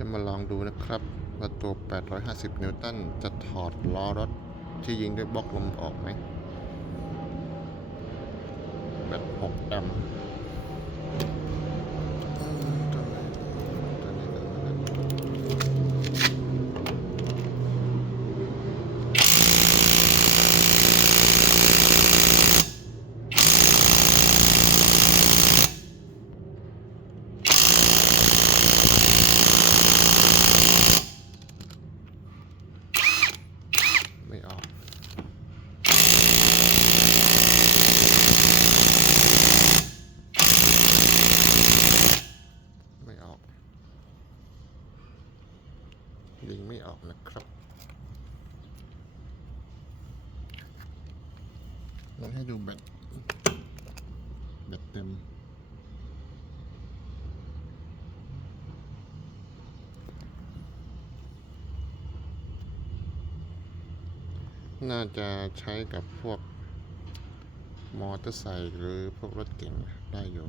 จะมาลองดูนะครับว่าตัว 850 นิวตันจะถอดล้อรถที่ยิงด้วยบล็อกลมออกไหมแบบ6แอมป์เออตัวไหนตัวนี้ตัวนี้ ไม่ออกไม่ออกยิงไม่ออกนะครับงั้นให้ดูแบตแบตเต็ม น่าจะใช้กับพวกมอเตอร์ไซค์หรือพวกรถเก๋งได้อยู่